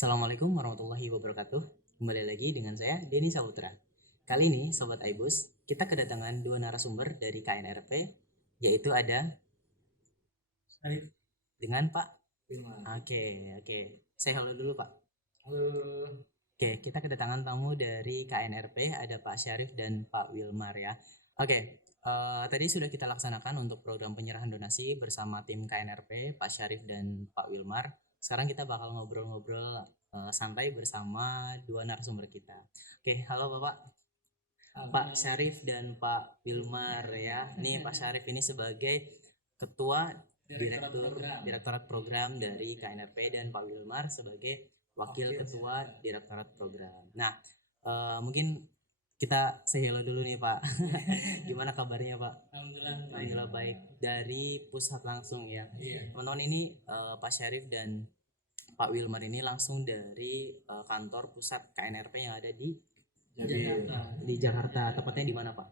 Assalamualaikum warahmatullahi wabarakatuh. Kembali lagi dengan saya Denny Saputra. Kali ini Sobat Aibus, kita kedatangan dua narasumber dari KNRP, yaitu ada Arif dengan Pak. Firman. Oke. Saya halo dulu Pak. Halo. Oke, kita kedatangan tamu dari KNRP, ada Pak Syarif dan Pak Wilmar ya. Oke, tadi sudah kita laksanakan untuk program penyerahan donasi bersama tim KNRP, Pak Syarif dan Pak Wilmar. Sekarang kita bakal ngobrol-ngobrol santai bersama dua narasumber kita. Oke, halo Bapak. Pak Syarif dan Pak Wilmar ya. Nih Pak Syarif ini sebagai Ketua Direktorat Program dari KNRP dan Pak Wilmar sebagai Wakil Ketua Direktorat Program. Nah, mungkin kita say hello dulu nih Pak. Gimana kabarnya Pak? Alhamdulillah baik. Dari pusat langsung ya. Teman-teman ini Pak Syarif dan Pak Wilmar ini langsung dari kantor pusat KNRP yang ada di Jakarta. Tepatnya di mana Pak?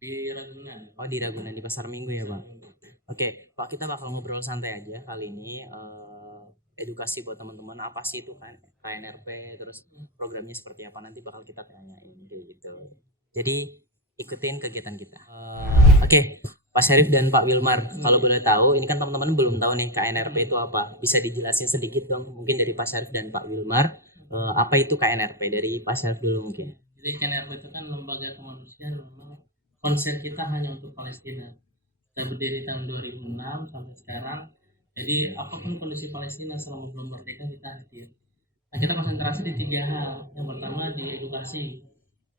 Di Ragunan. Oh di Ragunan, di Pasar Minggu ya Pak. Oke Pak, kita bakal ngobrol santai aja kali ini. Edukasi buat teman-teman, apa sih itu kan KNRP, terus programnya seperti apa, nanti bakal kita tanyain kayak gitu. Jadi ikutin kegiatan kita. Oke, Pak Syarif dan Pak Wilmar, kalau boleh tahu, ini kan teman-teman belum tahu nih KNRP itu apa, bisa dijelasin sedikit dong, mungkin dari Pak Syarif dan Pak Wilmar. Apa itu KNRP, dari Pak Syarif dulu mungkin. Jadi KNRP itu kan lembaga kemanusiaan, memang konsen kita hanya untuk Palestina. Kita berdiri tahun 2006 sampai sekarang. Jadi apapun kondisi Palestina selama belum merdeka kita hadir. Nah, kita konsentrasi di 3 hal. Yang pertama di edukasi.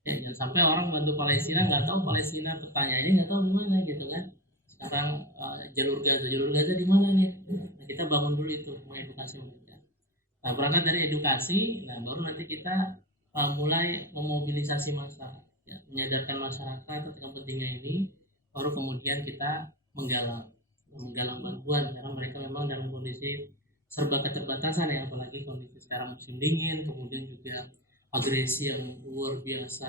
Ya, jangan sampai orang bantu Palestina nggak tahu Palestina, pertanyaannya nggak tahu di mana gitu kan. Sekarang jalur Gaza di mana nih? Nah, kita bangun dulu itu, mengedukasi mereka. Nah, berangkat dari edukasi, nah baru nanti kita mulai memobilisasi massa, ya, menyadarkan masyarakat tentang pentingnya ini, baru kemudian kita menggalang bantuan karena mereka memang dalam kondisi serba keterbatasan ya, apalagi kondisi sekarang musim dingin, kemudian juga agresi yang luar biasa,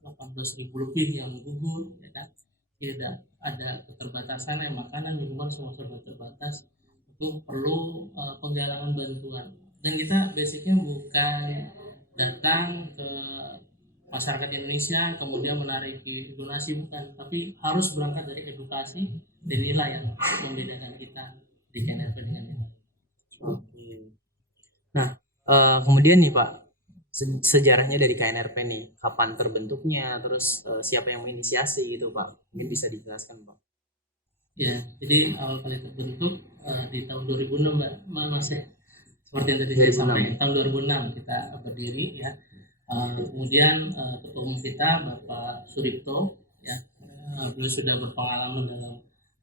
18.000 lebih yang gugur, ya kan? Tidak ada keterbatasan ya, makanan, minuman semua serba terbatas, itu perlu penggalangan bantuan. Dan kita basicnya bukan datang ke masyarakat Indonesia kemudian menarik donasi, bukan, tapi harus berangkat dari edukasi dan nilai yang membedakan kita di KNRP dengan yang lain. Nah, kemudian nih Pak, sejarahnya dari KNRP nih, kapan terbentuknya, terus siapa yang menginisiasi gitu Pak, mungkin bisa dijelaskan Pak. Ya, jadi awal kali terbentuk di tahun 2006 Mas ya. Seperti yang tadi saya sampaikan, tahun 2006 kita berdiri ya. Kemudian ketua umum kita Bapak Suripto ya, beliau sudah berpengalaman dalam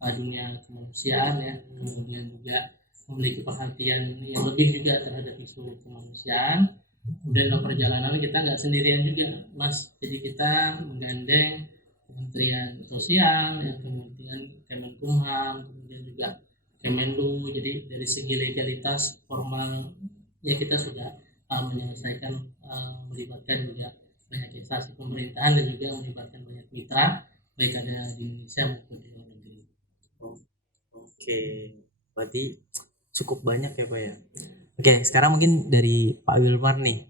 dunia kemanusiaan ya, kemudian juga memiliki perhatian yang lebih juga terhadap isu kemanusiaan. Kemudian dalam perjalanan kita nggak sendirian juga Mas, jadi kita menggandeng Kementerian Sosial ya, kemudian Kemenkumham, kemudian juga Kemenlu. Jadi dari segi legalitas formal ya kita sudah menyelesaikan, melibatkan juga banyak instansi pemerintahan dan juga melibatkan banyak mitra baik ada di Indonesia maupun di luar negeri. Oke, berarti cukup banyak ya Pak ya. Oke, sekarang mungkin dari Pak Wilmar nih.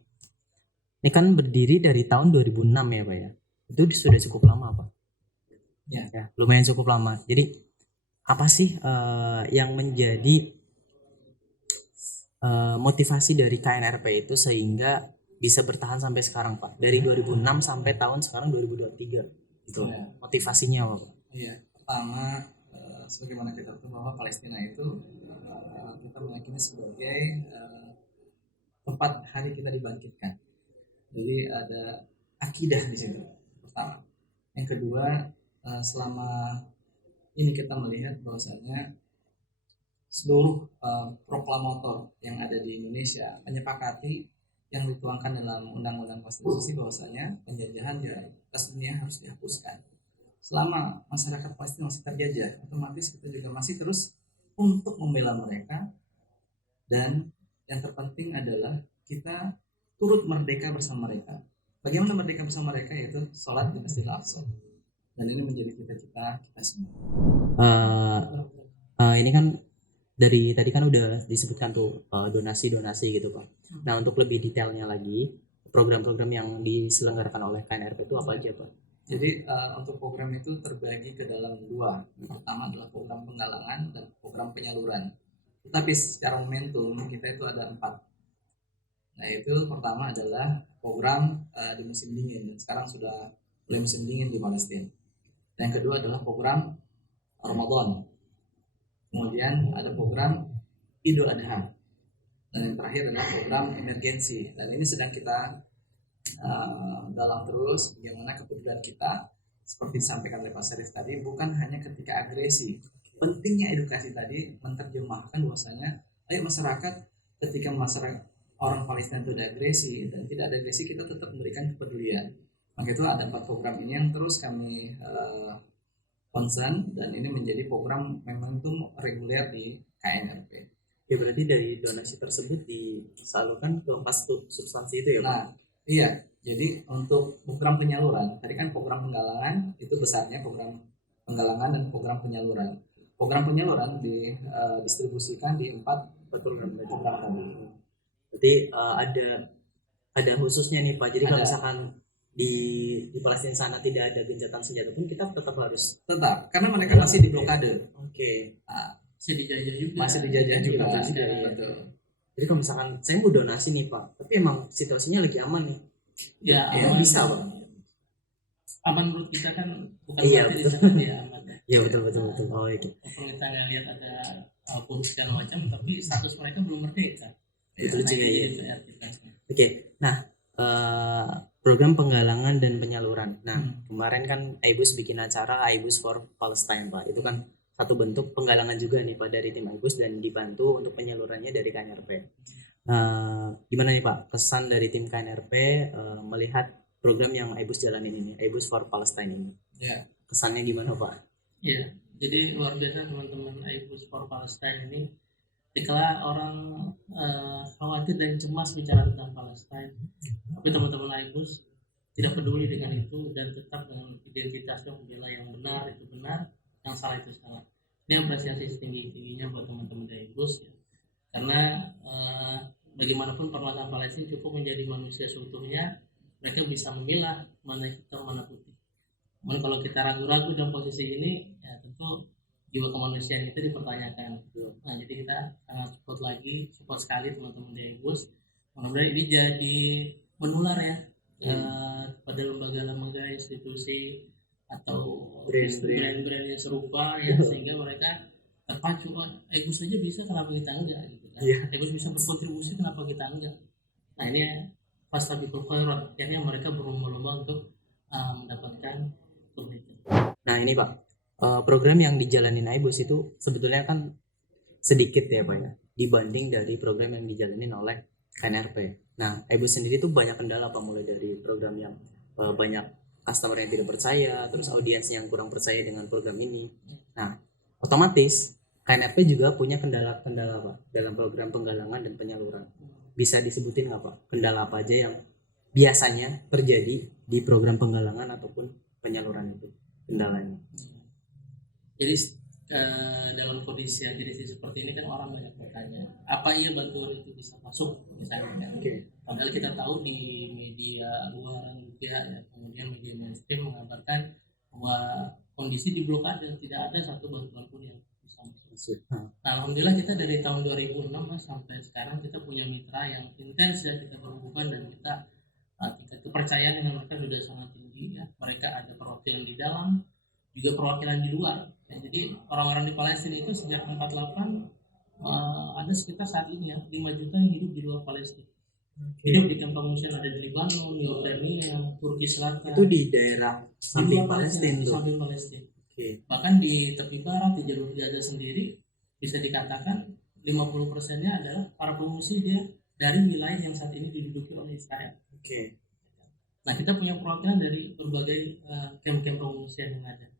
Ini kan berdiri dari tahun 2006 ya Pak ya. Itu sudah cukup lama Pak. Ya, lumayan cukup lama. Jadi apa sih yang menjadi motivasi dari KNRP itu sehingga bisa bertahan sampai sekarang Pak, dari 2006 sampai tahun sekarang 2023 itu ya. Motivasinya apa Pak? Iya, pertama sebagaimana kita tahu bahwa Palestina itu kita meyakini sebagai tempat hari kita dibangkitkan. Jadi ada akidah di situ pertama. Yang kedua, selama ini kita melihat bahwasanya seluruh proklamator yang ada di Indonesia menyepakati yang dituangkan dalam Undang-Undang Konstitusi bahwasanya penjajahan di atas dunia harus dihapuskan. Selama masyarakat Palestina masih terjajah, otomatis kita juga masih terus untuk membela mereka, dan yang terpenting adalah kita turut merdeka bersama mereka. Bagaimana merdeka bersama mereka, yaitu sholat di Masjidil Aqsa, dan ini menjadi cita-cita kita semua. Ini kan dari tadi kan udah disebutkan tuh donasi-donasi gitu Pak. Nah untuk lebih detailnya lagi, program-program yang diselenggarakan oleh KNRP itu apa aja Pak? Jadi untuk program itu terbagi ke dalam dua. Pertama adalah program penggalangan dan program penyaluran. Tetapi secara momentum kita itu ada 4. Nah itu pertama adalah program di musim dingin. Dan sekarang sudah mulai musim dingin di Palestina. Dan yang kedua adalah program Ramadan. Kemudian ada program Idul Adha. Dan yang terakhir adalah program emergensi. Dan ini sedang kita dalam terus bagaimana kepedulian kita seperti disampaikan oleh Pak Syarif tadi, bukan hanya ketika agresi. Pentingnya edukasi tadi menerjemahkan bahwasanya ayo masyarakat, ketika masyarakat orang Palestina itu ada agresi dan tidak ada agresi, kita tetap memberikan kepedulian. Maka itu ada 4 program ini yang terus kami concern, dan ini menjadi program momentum reguler di KNRP. Ya berarti dari donasi tersebut disalurkan ke 4 substansi itu ya Pak? Nah, iya. Jadi untuk program penyaluran, tadi kan program penggalangan itu besarnya program penggalangan dan program penyaluran. Program penyaluran didistribusikan di 4 program tadi. Berarti ada khususnya nih Pak. Jadi kalau Ada. misalkan di Palestina sana tidak ada gencatan senjata pun kita tetap harus karena mereka masih di blokade. Oke. Masih dijajah juga. Masih dijajah juga. Betul. Jadi kalau misalkan saya mau donasi nih Pak, tapi emang situasinya lagi aman nih. Ya, aman, bisa Pak. Aman menurut kita kan bukan iya, berarti betul. di sana dia aman ya. Iya betul. Oh iya. Kalau kita nggak lihat ada putus segala macam, tapi status mereka belum merdeka. Itu juga ya. Oke. Nah, program penggalangan dan penyaluran. Nah, kemarin kan Aibus bikin acara Aibus for Palestine Pak. Itu kan satu bentuk penggalangan juga nih Pak dari tim Aibus dan dibantu untuk penyalurannya dari KNRP. Gimana nih Pak kesan dari tim KNRP melihat program yang Aibus jalanin ini, Aibus for Palestine ini? Ya. Kesannya gimana Pak? Iya, jadi luar biasa teman-teman Aibus for Palestine ini. Ketika orang khawatir dan cemas bicara tentang Palestina, tapi teman-teman Aibus tidak peduli dengan itu dan tetap dengan identitasnya membela yang benar itu benar, yang salah itu salah. Ini apresiasi setinggi-tingginya buat teman-teman Aibus ya. Karena bagaimanapun permasalahan Palestina cukup menjadi manusia seutuhnya, mereka bisa memilah mana hitam mana putih. Namun kalau kita ragu-ragu dalam posisi ini, ya tentu jiwa kemanusiaan kita dipertanyakan. Nah, jadi kita sangat support sekali teman-teman di Aibus. Mudah-mudahan ini jadi menular ya pada lembaga-lembaga, institusi atau brand-brand yang serupa ya, sehingga mereka terpacu. Aibus saja bisa, kenapa kita enggak gitu kan? Aibus bisa berkontribusi, kenapa kita enggak? Nah, ini fastabiqul khairat, akhirnya mereka berlomba-lomba untuk mendapatkan kebaikan. Nah, ini Pak, program yang dijalanin Aibus itu sebetulnya kan sedikit ya Pak ya, dibanding dari program yang dijalanin oleh KNRP. Nah, Aibus sendiri tuh banyak kendala Pak, mulai dari program yang banyak customer yang tidak percaya, terus audiens yang kurang percaya dengan program ini. Nah, otomatis KNRP juga punya kendala-kendala Pak dalam program penggalangan dan penyaluran. Bisa disebutin nggak Pak, kendala apa aja yang biasanya terjadi di program penggalangan ataupun penyaluran itu, kendalanya? Jadi dalam kondisi seperti ini kan orang banyak bertanya, apa iya bantuan itu bisa masuk misalnya kan? Padahal kita tahu di media luar juga ya, kemudian media mainstream mengabarkan bahwa kondisi di blokade, tidak ada satu bantuan pun yang bisa masuk. Nah, alhamdulillah kita dari tahun 2006 sampai sekarang kita punya mitra yang intens ya, kita berhubungan dan kita tingkat kepercayaan dengan mereka sudah sangat tinggi ya. Mereka ada perwakilan di dalam, juga perwakilan di luar ya. Jadi orang-orang di Palestina itu sejak 48 ada sekitar saat ini ya 5 juta yang hidup di luar Palestina. Hidup di kamp pengungsian, ada di Lebanon, Yordania, Turki Selatan. Itu di daerah samping Palestina. Samping Palestina. Bahkan di tepi barat, di jalur Gaza sendiri, bisa dikatakan 50%-nya adalah para pengungsi dia dari wilayah yang saat ini diduduki oleh Israel. Nah, kita punya perwakilan dari berbagai kamp-kamp pengungsian yang ada.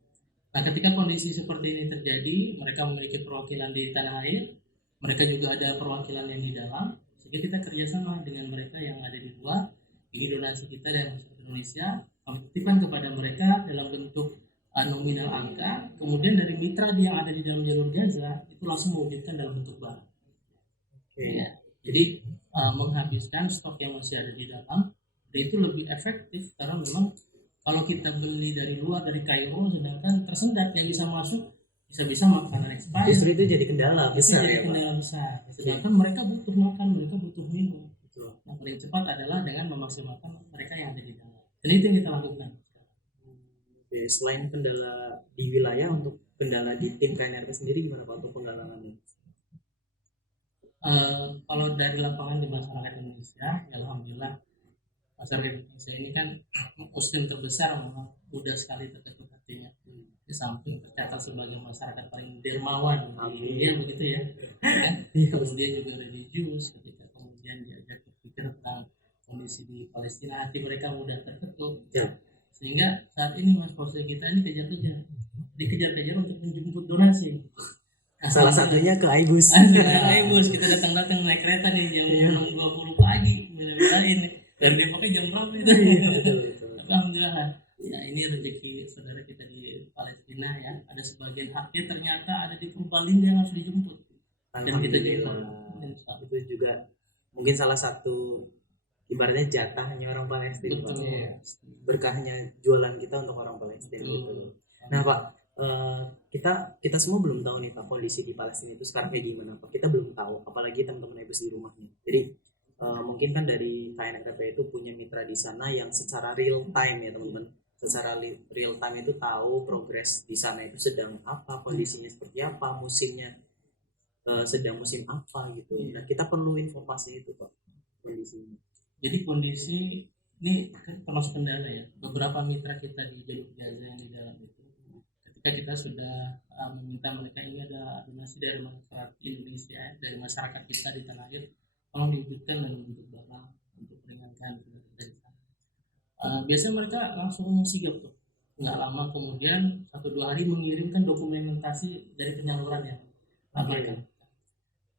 Nah, ketika kondisi seperti ini terjadi, mereka memiliki perwakilan di tanah air, mereka juga ada perwakilan yang di dalam, sehingga kita kerjasama dengan mereka yang ada di luar. Ini donasi kita dari masyarakat Indonesia, kami titipkan kepada mereka dalam bentuk nominal angka, kemudian dari mitra yang ada di dalam jalur Gaza itu langsung mewujudkan dalam bentuk barang. Ya. Jadi menghabiskan stok yang masih ada di dalam, dan itu lebih efektif karena memang kalau kita beli dari luar, dari Kairo, sedangkan tersendat yang bisa masuk bisa-bisa makanan expired. Justru itu jadi kendala besar ya, Pak. Kendala besar. Sedangkan mereka butuh makan, mereka butuh minum. Yang paling cepat adalah dengan memaksimalkan mereka yang ada di dalam. Dan itu yang kita lakukan. Oke, selain kendala di wilayah, untuk kendala di tim KNRP sendiri gimana Pak untuk penggalangannya? Kalau dari lapangan di masyarakat Indonesia, ya alhamdulillah masyarakat Indonesia ini kan muslim terbesar, memang mudah sekali terketuk hatinya. Di samping tercatat sebagai masyarakat paling dermawan di dunia, begitu ya. Kemudian juga religius, ketika kemudian diajak berpikir tentang kondisi di Palestina, hati mereka mudah terketuk. Sehingga saat ini Mas Polisi kita ini dikejar-kejar untuk menjemput donasi. Salah satunya ke Aibus. Aibus, kita datang naik kereta nih jam 6.20 pagi, bela-belain. Dan dia pakai jam berapa itu? Tapi alhamdulillah, ya ini rezeki saudara kita di Palestina ya. Ada sebagian haknya ternyata ada di Purbalingga yang harus dijemput. Dan kita jemput. Itu juga mungkin salah satu ibaratnya jatahnya orang Palestina. Berkahnya jualan kita untuk orang Palestina gitu. Nah Pak, kita semua belum tahu nih Pak kondisi di Palestina itu sekarang kayak gimana Pak. Kita belum tahu, apalagi teman-teman Aibus di rumahnya. Jadi mungkin kan dari KNRP itu punya mitra di sana yang secara real time ya teman-teman. Secara real time itu tahu progres di sana itu sedang apa, kondisinya seperti apa, musimnya sedang musim apa gitu. Nah kita perlu informasi itu Pak, kondisinya. Jadi kondisi ini termasuk kendala ya. Beberapa mitra kita di jalur Gaza yang di dalam itu, ketika kita sudah meminta mereka ini ada donasi dari masyarakat Indonesia, dari masyarakat kita di tanah air, tolong diwujudkan dalam bentuk barang untuk meringankan dari sana. Biasanya mereka langsung sigap tuh, nggak lama kemudian 1-2 hari mengirimkan dokumentasi dari penyaluran yang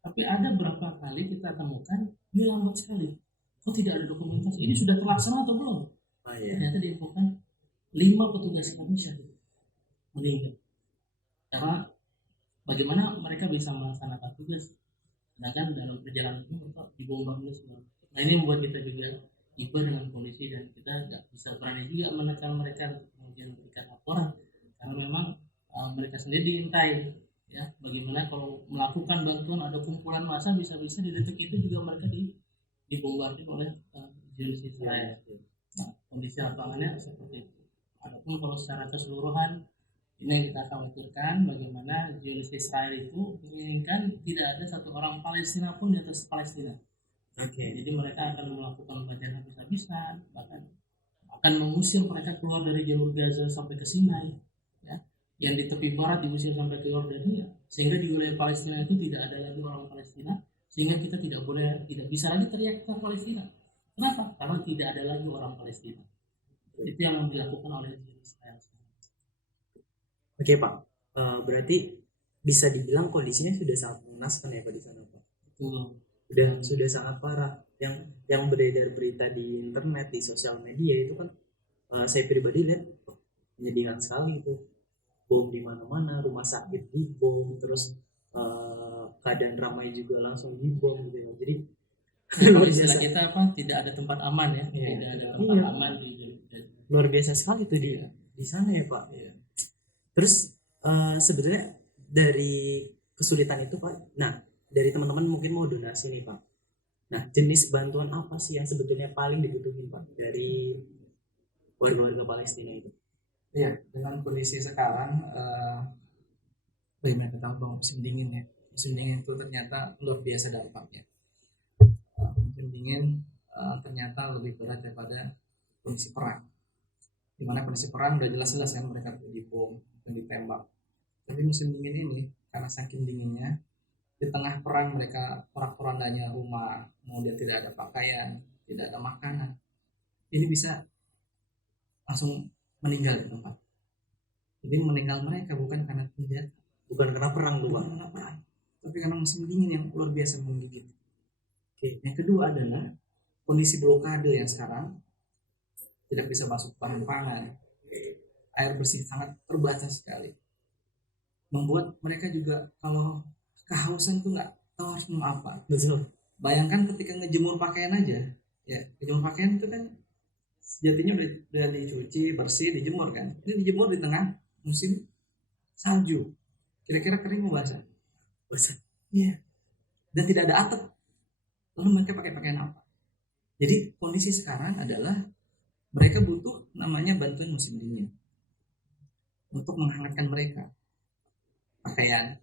tapi ada berapa kali kita temukan ini lambat sekali. Kok tidak ada dokumentasi? Ini sudah terlaksana atau belum? Ternyata diinfokan 5 petugas kami syahid meninggal. Karena bagaimana mereka bisa melaksanakan tugas sedangkan dalam perjalanan ini mereka dibombardir semua. Nah ini membuat kita juga iba dengan polisi dan kita nggak bisa berani juga menekan mereka untuk kemudian memberikan laporan karena memang mereka sendiri diintai ya. Bagaimana kalau melakukan bantuan ada kumpulan massa bisa-bisa di detik itu juga mereka dibombardir oleh Zionis Israel. Nah, kondisi lapangannya seperti itu. Adapun kalau secara keseluruhan ini yang kita khawatirkan bagaimana Zionis Israel itu menginginkan tidak ada satu orang Palestina pun di atas Palestina. Jadi mereka akan melakukan pembajakan habis-habisan, bahkan akan mengusir mereka keluar dari jalur Gaza sampai ke Sinai, ya. Yang di tepi barat diusir sampai ke Yordania, sehingga di wilayah Palestina itu tidak ada lagi orang Palestina. Sehingga kita tidak bisa lagi teriak tentang Palestina. Kenapa? Karena tidak ada lagi orang Palestina. Itu yang dilakukan oleh Israel. Oke Pak, berarti bisa dibilang kondisinya sudah sangat mengenaskan ya Pak di sana Pak. Sudah sangat parah. Yang beredar berita di internet, di sosial media itu kan saya pribadi lihat menyedihkan sekali itu. Bom di mana-mana, rumah sakit dibom, terus keadaan ramai juga langsung dibom gitu ya. Jadi kalau istilah kita apa? Tidak ada tempat aman ya. Tidak ada tempat aman di luar biasa sekali tuh di sana ya Pak. Terus sebenarnya dari kesulitan itu Pak, nah dari teman-teman mungkin mau donasi nih Pak. Nah jenis bantuan apa sih yang sebetulnya paling dibutuhin Pak dari warga-warga Palestina itu? Ya, dengan kondisi sekarang bagaimana kita tahu musim dingin ya. Musim dingin itu ternyata luar biasa dampaknya. Musim dingin ternyata lebih berat daripada kondisi perang. Dimana kondisi perang udah jelas-jelas kan mereka dibom dan ditembak. Tapi musim dingin ini karena saking dinginnya, di tengah perang mereka porak-porandanya rumah, kemudian tidak ada pakaian, tidak ada makanan. Ini bisa langsung meninggal di tempat. Jadi meninggal mereka bukan karena senjata, bukan karena perang tuh Pak, tapi karena musim dingin yang luar biasa menggigit. Yang kedua adalah kondisi blokade yang sekarang tidak bisa masuk bahan pangan. air bersih sangat terbatas sekali, membuat mereka juga kalau kehausan tuh nggak tahu harus minum apa. Betul. Bayangkan ketika ngejemur pakaian aja, ya ngejemur pakaian itu kan sejatinya udah dicuci bersih, dijemur kan, ini dijemur di tengah musim salju, kira-kira kering mau basah? Basah. Iya. Dan tidak ada atap, lalu mereka pakai pakaian apa? Jadi kondisi sekarang adalah mereka butuh namanya bantuan musim dingin untuk menghangatkan mereka, pakaian,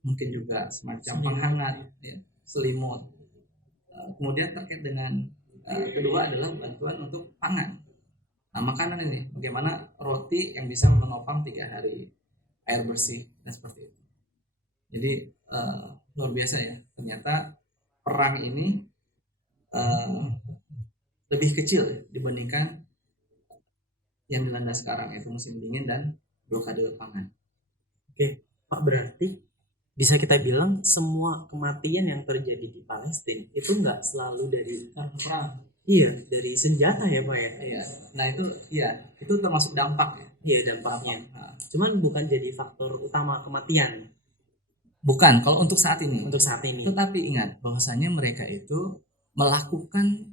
mungkin juga semacam penghangat, ya, selimut. Kemudian terkait dengan kedua adalah bantuan untuk pangan. Nah, makanan ini bagaimana roti yang bisa menopang 3 hari, air bersih dan seperti itu. Jadi luar biasa ya, ternyata perang ini lebih kecil dibandingkan yang dilanda sekarang, yaitu musim dingin dan blokade pangan. Oke, Pak, berarti bisa kita bilang semua kematian yang terjadi di Palestina itu nggak selalu dari perang. Iya, dari senjata ya Pak ya. Iya. Nah itu termasuk dampak ya. Iya, dampaknya. Nah, Cuman bukan jadi faktor utama kematian bukan kalau untuk saat ini. untuk saat ini. Tetapi ingat bahwasanya mereka itu melakukan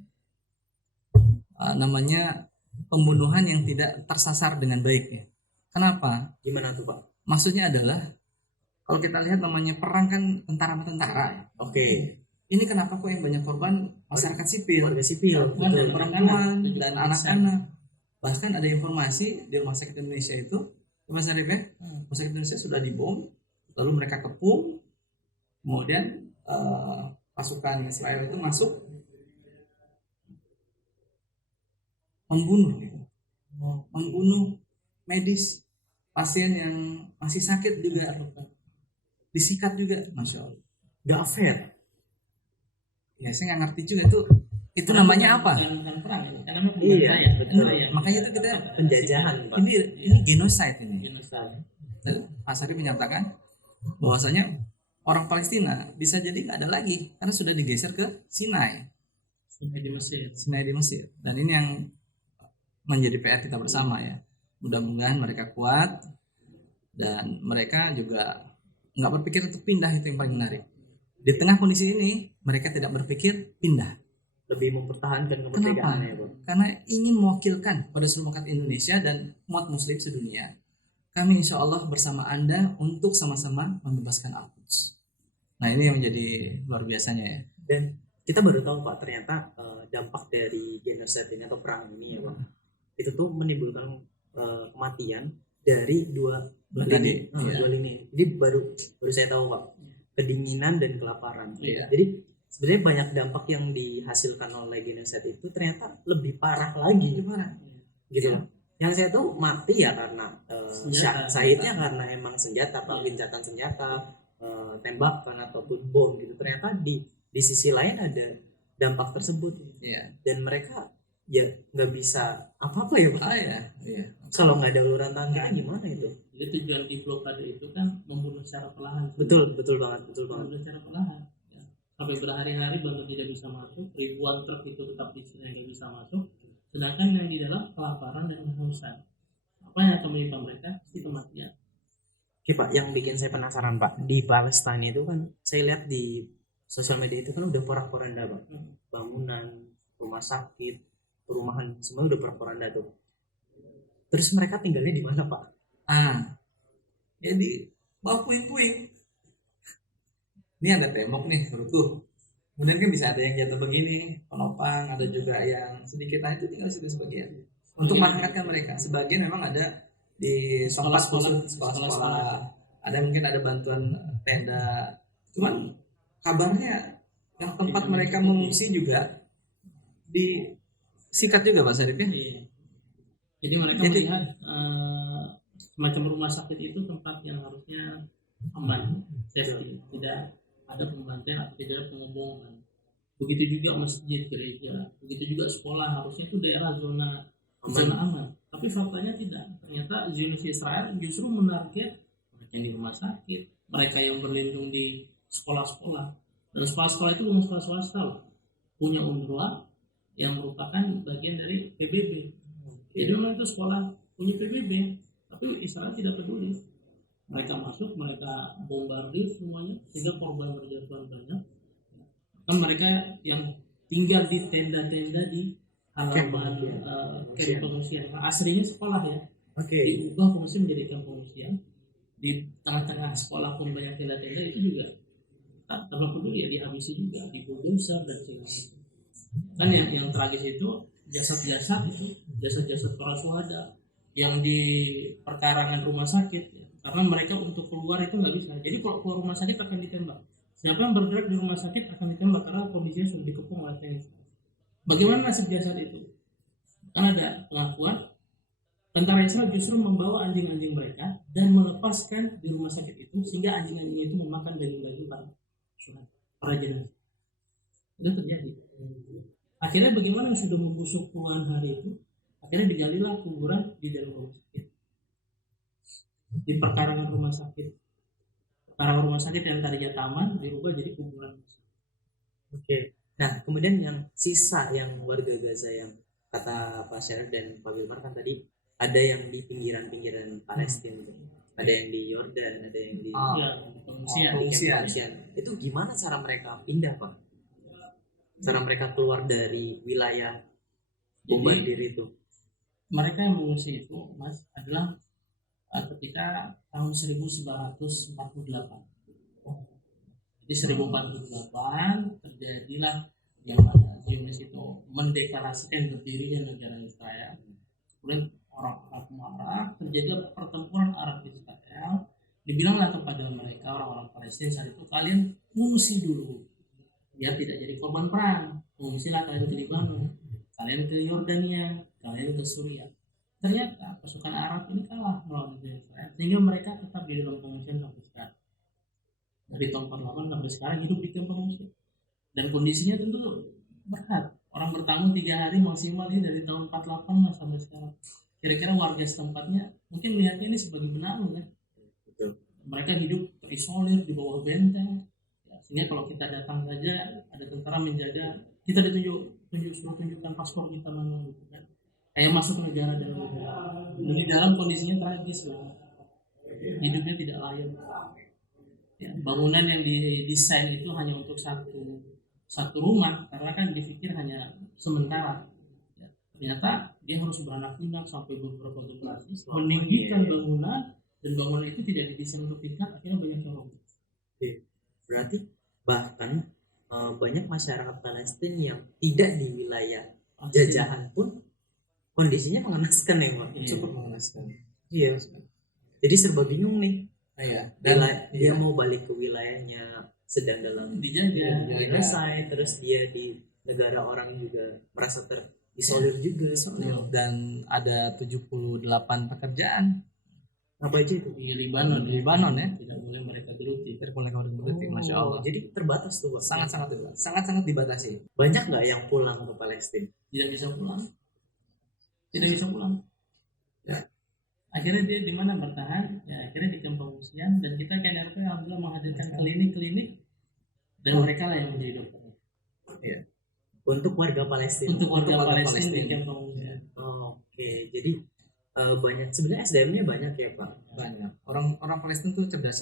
namanya pembunuhan yang tidak tersasar dengan baik ya. Kenapa? Gimana tuh Pak? Maksudnya adalah kalau kita lihat namanya perang kan tentara sama tentara ya. Oke, Ini kenapa kok yang banyak korban masyarakat sipil, warga sipil, Perempuan betul. dan perempuan anak-anak, dan 70%. anak-anak. Bahkan ada informasi di Rumah Sakit Indonesia itu, Mas Arif ya, Rumah Sakit Indonesia sudah dibom, lalu mereka kepung, kemudian pasukan Israel itu masuk membunuh, gitu. Membunuh medis, pasien yang masih sakit juga, disikat juga, masya Allah. Gak fair. Ya saya nggak ngerti juga itu namanya apa? Bukan perang itu, karena memang Iya, budaya. betul. Budaya. Makanya itu kita Penjajahan Pak. ini genocide ini. Genocide. Pak Sarif menyatakan bahwasanya orang Palestina bisa jadi nggak ada lagi karena sudah digeser ke Sinai Sampai di Mesir. di Mesir. Dan ini yang menjadi PR kita bersama ya. Mudah-mudahan mereka kuat dan mereka juga nggak berpikir untuk pindah, itu yang paling menarik. Di tengah kondisi ini mereka tidak berpikir pindah. Lebih mempertahankan kemerdekaannya Pak. Karena ingin mewakilkan pada seluruh masyarakat Indonesia dan umat muslim sedunia. Kami insya Allah bersama Anda untuk sama-sama membebaskan Al-Quds. Nah ini yang menjadi luar biasanya ya. Dan kita baru tahu Pak, ternyata dampak dari genocide ini atau perang ini ya Pak, itu tuh menimbulkan kematian dari dua Tadi, lini. iya. Dua lini. Jadi baru saya tahu Pak, kedinginan dan kelaparan. Iya. Jadi sebenarnya banyak dampak yang dihasilkan oleh genocide itu ternyata lebih parah lagi. Gimana? Gitu. Iya. Yang saya tuh mati ya karena Senjata. syahidnya karena emang senjata, Pak, gencatan senjata, tembakan ataupun bom gitu. Ternyata di sisi lain ada dampak tersebut. Iya. Dan mereka ya nggak bisa apa-apa ya Pak. Iya. Kalau nggak ada uluran tangan kita gimana itu? Jadi tujuan di blokade itu kan membunuh secara perlahan. Betul banget. Membunuh secara perlahan. Ya. Sampai berhari-hari bantuan tidak bisa masuk, ribuan truk itu tetap di sini tidak bisa masuk. Sedangkan yang di dalam kelaparan dan kehausan. Apa yang akan menimpa mereka? Pasti kematian. Oke Pak, yang bikin saya penasaran Pak, di Palestina itu kan saya lihat di sosial media itu kan udah porak-poranda Pak. Bangunan, rumah sakit, perumahan, semuanya udah porak-poranda tuh. Terus mereka tinggalnya di mana Pak? Jadi bawah puing-puing. Ini ada tembok nih runtuh. Kemudian kan bisa ada yang jatuh begini, penopang, ada juga yang sedikit aja itu tinggal situ sebagian. Untuk menghangatkan mereka, sebagian memang ada di tempat khusus sekolah-sekolah. Ada mungkin ada bantuan tenda. Cuman kabarnya yang tempat mereka mengungsi juga disikat juga Pak Sarif ya. Iya. Jadi mereka melihat semacam rumah sakit itu tempat yang harusnya aman, safety, tidak ada pembantaian atau tidak ada pengoboman. Begitu juga masjid, gereja, begitu juga sekolah, harusnya itu daerah zona aman. Tapi faktanya tidak. Ternyata Zionis Israel justru menarget mereka yang di rumah sakit, mereka yang berlindung di sekolah-sekolah. Dan sekolah-sekolah itu bukan sekolah swasta, punya UNRWA yang merupakan bagian dari PBB. Jadi memang itu sekolah punya PBB. Tapi Israel tidak peduli. Mereka masuk, mereka bombardir semuanya sehingga korban berjatuhan banyak. Kan mereka yang tinggal di tenda-tenda di halaman kamp pengungsian. Nah, aslinya sekolah ya, Oke. diubah pengungsian menjadi kamp pengungsian. Di tengah-tengah sekolah pun banyak tenda-tenda, itu juga tanpa peduli ya dihabisi juga, dibulldozer dan sebagainya. Kan yang tragis itu jasad-jasad para syuhada yang di perkarangan rumah sakit ya. Karena mereka untuk keluar itu nggak bisa. Jadi kalau keluar rumah sakit akan ditembak. Siapa yang bergerak di rumah sakit akan ditembak karena kondisinya sudah dikepung oleh TNI. Bagaimana nasib jasad itu? Kan ada pengakuan tentara Israel justru membawa anjing-anjing mereka dan melepaskan di rumah sakit itu sehingga anjing-anjing itu memakan daging-daging para jenazah. Itu terjadi. Akhirnya bagaimana yang sudah membusuk puluhan hari itu? Akhirnya digalilah kuburan di dalam rumah sakit, di perkarangan rumah sakit. Perkarangan rumah sakit yang tadinya taman dirubah jadi kuburan. Oke. Nah, kemudian yang sisa yang warga Gaza yang kata Pak Syarif dan Pak Wilmar kan tadi ada yang di pinggiran-pinggiran Palestina, ada yang di Yordan, ada yang di pengungsian. Itu gimana cara mereka pindah, Pak? Cara mereka keluar dari wilayah bombardir itu? Mereka yang mengungsi itu, Mas, adalah ketika tahun 1948. Di 1948 terjadilah yang mana Zionis itu mendeklarasikan berdirinya negara Israel. Kemudian orang-orang marah, terjadilah pertempuran Arab Israel. Dibilanglah kepada mereka orang-orang Palestina saat itu, kalian mengungsi dulu biar tidak jadi korban perang. Mengungsilah kalian ke Libanon, kalian ke Yordania, kalian ke Suriah. Ternyata pasukan Arab ini kalah melawan Israel sehingga mereka tetap di dalam pengungsian sampai sekarang. Dari tahun 48 sampai sekarang hidup di kamp pengungsian. Dan kondisinya tentu berat. Orang bertamu 3 hari maksimal ini dari tahun 48 sampai sekarang. Kira-kira warga setempatnya mungkin melihatnya ini sebagai benarung ya. Mereka hidup terisolir di bawah benteng. Ya, sehingga kalau kita datang saja ada tentara menjaga, kita tunjukkan paspor kita mana gitu kan. Kayak masuk negara dalam negara. Di dalam kondisinya tragis lah. Hidupnya tidak layak. Ya, bangunan yang didesain itu hanya untuk satu rumah karena kan dipikir hanya sementara. Ya, ternyata dia harus beranak pinak sampai beberapa generasi meninggikan bangunan, dan bangunan itu tidak didesain untuk tingkat, akhirnya banyak yang roboh. Berarti bahkan banyak masyarakat Palestina yang tidak di wilayah jajahan pun kondisinya mengenaskan ya, Pak. Cukup mengenaskan. Iya. Jadi serba bingung nih. Iya. Dan dia mau balik ke wilayahnya sedang dalam dijajah, selesai, terus dia di negara orang juga merasa terisolir juga. Dan ada 78 pekerjaan. Apa aja itu? Di Libanon ya. Tidak boleh mereka geluti. Masya Allah. Jadi terbatas tuh, Pak. Sangat dibatasi. Banyak nggak yang pulang ke Palestina? Tidak bisa pulang. Ya. Akhirnya dia di mana bertahan? Ya, akhirnya di kamp pengungsian, dan kita KNRP alhamdulillah menghadirkan klinik dan mereka lah yang menjadi dokter. Ya. Untuk warga Palestina. Untuk warga Palestina di kamp pengungsian. Oke, jadi banyak sebenarnya SDM-nya banyak ya, Pak. Banyak. Orang Palestina tuh cerdas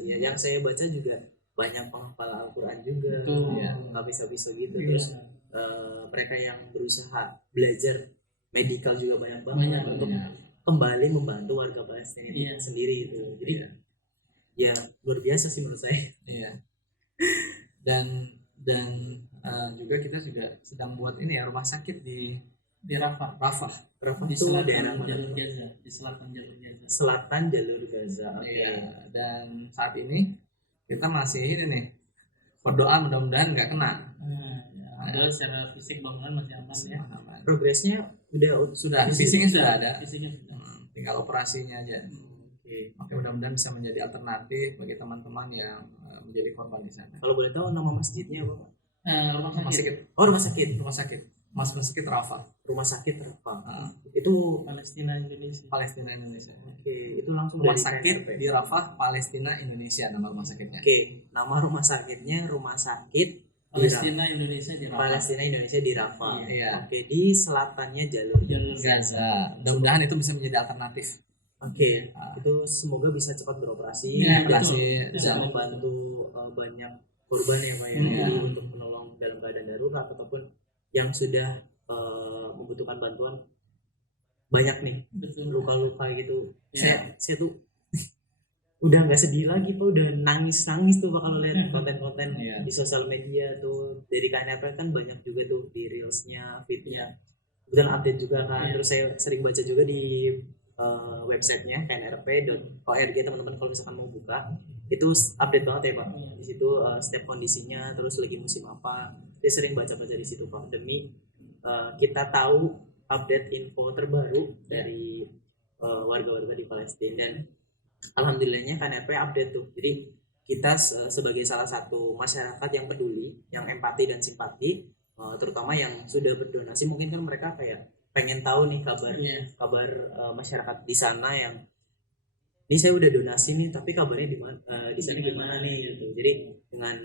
ya. Yang saya baca juga banyak penghafal Al-Quran juga. Ya, nggak bisa gitu. Terus mereka yang berusaha belajar medical juga banyak banget untuk kembali membantu warga Palestina sendiri itu. Jadi ya luar biasa sih menurut saya. Iya. Dan juga kita juga sedang buat ini ya, rumah sakit di Rafah di itu selatan daerah jalur Gaza, di selatan jalur Gaza. Selatan jalur Gaza. Iya. Dan saat ini kita masih ini nih, berdoa mudah-mudahan nggak kena. Ada secara fisik bangunan masih aman ya. Progresnya sudah fisiknya sudah ada. Fisiknya sudah. Tinggal operasinya aja. Oke, mudah-mudahan bisa menjadi alternatif bagi teman-teman yang menjadi korban di sana. Kalau boleh tahu nama masjidnya apa, Pak? Rumah sakit. Rumah sakit. Rumah sakit Rafah. Rumah sakit Rafah. Itu Palestina Indonesia. Oke, itu langsung rumah sakit di Rafah, Palestina Indonesia nama rumah sakitnya. Oke, nama rumah sakitnya Rumah Sakit Palestina Indonesia di Rafah. Iya. Oke, di selatannya jalur Gaza. Mudah-mudahan itu bisa menjadi alternatif. Oke, itu semoga bisa cepat beroperasi Ya, dan Operasi bisa betul. membantu banyak korban ya Pak ya. Hmm. Jadi untuk menolong dalam keadaan darurat ataupun yang sudah membutuhkan bantuan banyak nih Betul. luka-luka gitu. Ya. Saya tuh udah nggak sedih lagi Pak, udah nangis tuh Pak kalau lihat konten-konten Iya. di sosial media tuh dari KNRP kan banyak juga tuh di reelsnya, feednya. Kemudian update juga kan. Iya. Terus saya sering baca juga di websitenya knrp.org teman-teman kalau misalkan mau buka itu update banget ya Pak. Di situ setiap kondisinya terus lagi musim apa. Saya sering baca-baca di situ Pak demi kita tahu update info terbaru dari warga-warga di Palestina dan alhamdulillahnya KNRP update tuh. Jadi kita sebagai salah satu masyarakat yang peduli, yang empati dan simpati, terutama yang sudah berdonasi, mungkin kan mereka kayak pengen tahu nih kabar masyarakat di sana yang ini saya udah donasi nih, tapi kabarnya di sana gimana nih gitu. Jadi dengan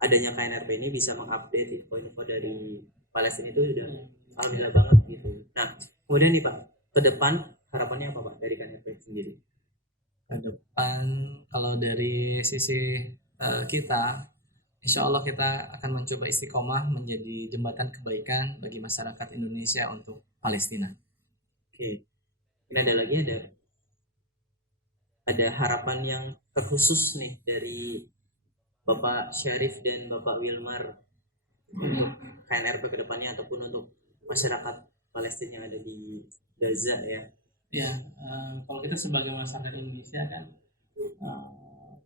adanya KNRP ini bisa mengupdate info-info dari Palestina itu sudah alhamdulillah banget gitu. Nah kemudian nih Pak, ke depan harapannya apa Pak dari KNRP sendiri? Ke depan kalau dari sisi kita, insya Allah kita akan mencoba istiqomah menjadi jembatan kebaikan bagi masyarakat Indonesia untuk Palestina. Oke, ini ada harapan yang terkhusus nih dari Bapak Syarif dan Bapak Wilmar untuk KNRP ke depannya ataupun untuk masyarakat Palestina yang ada di Gaza ya. Ya, kalau kita sebagai masyarakat Indonesia kan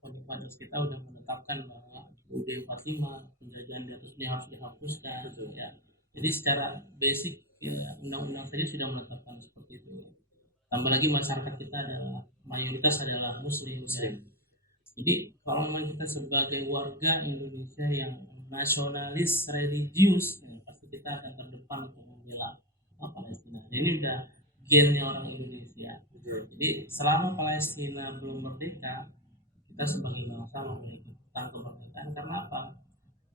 Konfederasi kita udah menetapkan bahwa UUD 45 penjajahan di atas ini harus dihapuskan. Ya. Jadi secara basic ya, undang-undang saja sudah menetapkan seperti itu. Tambah lagi masyarakat kita adalah mayoritas adalah Muslim. Ya. Jadi kalau memang kita sebagai warga Indonesia yang nasionalis religius, ya, pasti kita akan terdepan untuk membela Palestina. Ini udah gennya orang Indonesia. Jadi selama Palestina belum merdeka, kita sebagai bangsa memiliki tentang kemerdekaan. Karena apa?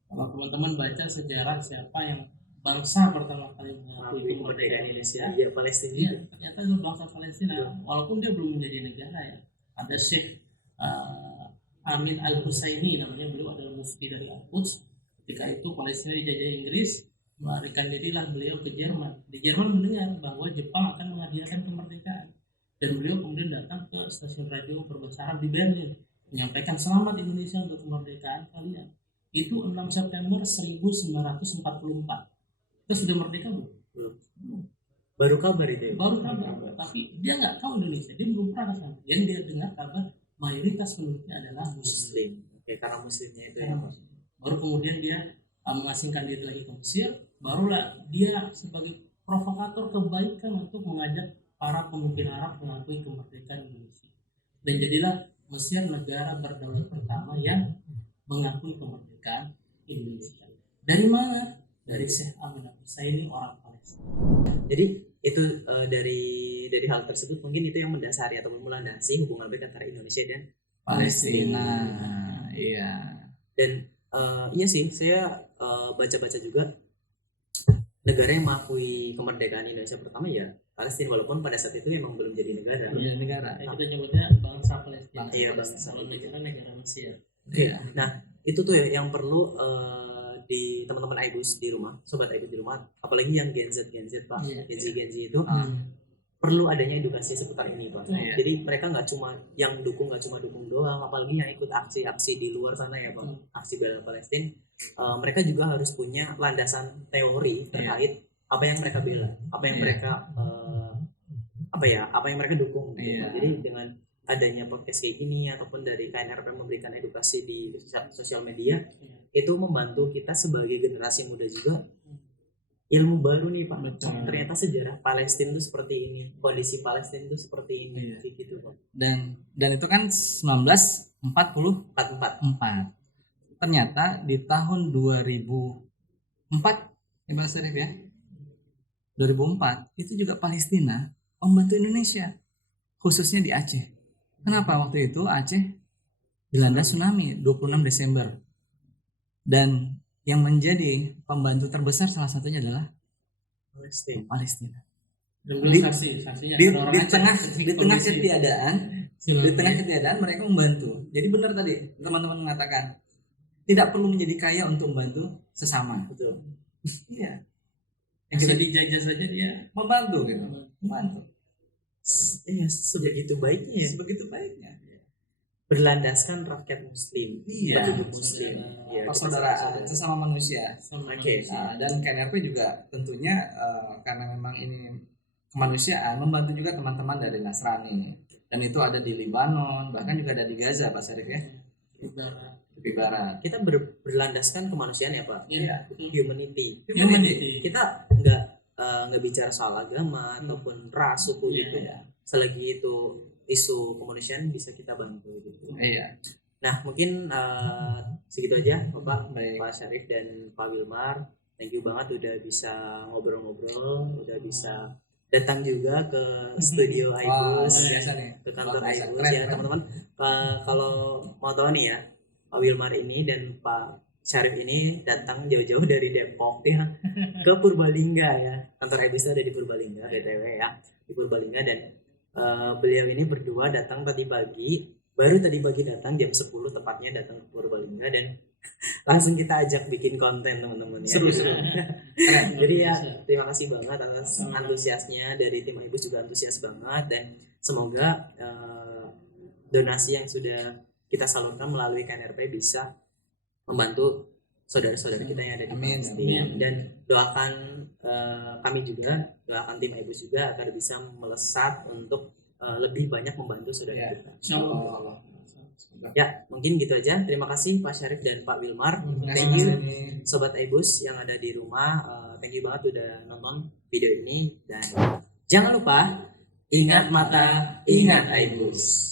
Kalau teman-teman baca sejarah siapa yang bangsa pertama kali mengakui kemerdekaan Indonesia, ya Palestina. Iya, ternyata itu bangsa Palestina. Walaupun dia belum menjadi negara ya. Ada Syekh Amin Al-Husaini namanya, beliau adalah mufti dari Al-Quds. Ketika itu Palestina dijajah Inggris, melarikan dirilah beliau ke Jerman. Di Jerman mendengar bahwa Jepang akan menghadiahkan kemerdekaan, dan beliau kemudian datang ke stasiun radio berbahasa Arab di Berlin menyampaikan selamat Indonesia untuk kemerdekaan kalian. Itu 6 September 1944. Kita sudah merdeka belum? Baru kabar itu ya? Baru kabar, tapi dia nggak tahu Indonesia, dia belum pernah ke sana. Yang dia dengar kabar mayoritas penduduknya adalah Muslim. Oke, karena Muslimnya itu ya. Baru kemudian dia mengasingkan diri lagi ke Mesir, barulah dia sebagai provokator kebaikan untuk mengajak para pemimpin Arab mengakui kemerdekaan Indonesia. Dan jadilah Mesir negara berdaulat pertama yang mengakui kemerdekaan Indonesia. Dari mana? Dari Syekh Amin Al-Husaini, orang Palestina. Jadi itu dari hal tersebut mungkin itu yang mendasari atau melandasi hubungan baik antara Indonesia dan Palestina. Iya. Dan iya sih, saya baca-baca juga negara yang mengakui kemerdekaan Indonesia pertama ya Palestina, walaupun pada saat itu emang belum jadi negara. Belum jadi negara. Kita nyebutnya bangsa Palestina. Iya, bangsa. Kalau negara Mesir. Oke. Nah itu tuh ya yang perlu di teman-teman Aibus di rumah, sobat Aibus di rumah, apalagi yang Gen Z Pak, Gen Z itu perlu adanya edukasi seputar ini Pak. Jadi mereka nggak cuma dukung doang, apalagi yang ikut aksi-aksi di luar sana ya Pak, aksi bela Palestina. Mereka juga harus punya landasan teori terkait apa yang mereka bela, apa yang mereka apa yang mereka dukung. Gitu, Pak. Jadi dengan adanya podcast kayak gini ataupun dari KNRP memberikan edukasi di sosial media, itu membantu kita sebagai generasi muda juga ilmu baru nih Pak. Ternyata sejarah Palestina itu seperti ini, kondisi Palestina itu seperti ini, gitu Pak. Dan itu kan 1944. Ternyata di tahun 2004 ya Pak Syarif ya, 2004 itu juga Palestina membantu Indonesia, khususnya di Aceh. Kenapa waktu itu Aceh dilanda tsunami 26 Desember. Dan yang menjadi pembantu terbesar salah satunya adalah Palestina. Dan belum Di- saksinya di, ada orang di acak tengah di di tengah kondisi ketiadaan di tengah ketiadaan mereka membantu. Jadi benar tadi teman-teman mengatakan tidak perlu menjadi kaya untuk membantu sesama. Betul. Iya, yang bisa kita dijajah saja dia membantu gitu, membantu. Iya, sebegitu baiknya ya. Sebegitu baiknya. Berlandaskan rakyat muslim, Iya. penduduk muslim. Iya, kita Persaudaraan sesama manusia. sama Oke. manusia. Nah, dan KNRP juga tentunya karena memang ini kemanusiaan membantu juga teman-teman dari Nasrani dan itu ada di Libanon bahkan juga ada di Gaza Pak Syarif ya, Ibarat. di Barat. kita berlandaskan kemanusiaan ya Pak. Iya, betul. Humanity. Humanity. Kita nggak bicara soal agama ataupun ras suku Iya, gitu. iya. Selagi itu isu kemanusiaan bisa kita bantu gitu. Iya. Nah mungkin segitu aja Bapak, Baik. Pak Syarif dan Pak Wilmar. Thank you banget udah bisa ngobrol-ngobrol, udah bisa datang juga ke studio Wah, Aibus, luar biasa nih. ke kantor Luar biasa. Aibus Keren, ya keren. teman-teman. Kalau mau tahu nih ya, Pak Wilmar ini dan Pak Syarif ini datang jauh-jauh dari Depok ya ke Purbalingga ya. Kantor Aibus itu ada di Purbalingga BTW ya, di Purbalingga. Dan beliau ini berdua datang tadi pagi, baru tadi pagi datang jam 10 tepatnya datang ke Purbalingga dan langsung kita ajak bikin konten teman-teman ya. Seru-seru. Keren. Jadi ya terima kasih banget atas antusiasnya dari tim Aibus, juga antusias banget, dan semoga donasi yang sudah kita salurkan melalui KNRP bisa membantu saudara-saudara kita yang ada di Amin. Palestina. Dan doakan kami juga, doakan tim Aibus juga agar bisa melesat untuk lebih banyak membantu saudara Ya. kita. Allah. Ya, mungkin gitu aja. Terima kasih Pak Syarif dan Pak Wilmar. Terima kasih, Thank Mas you Denny. Sobat Aibus yang ada di rumah. Thank you banget udah nonton video ini, dan jangan lupa ingat mata, ingat Aibus.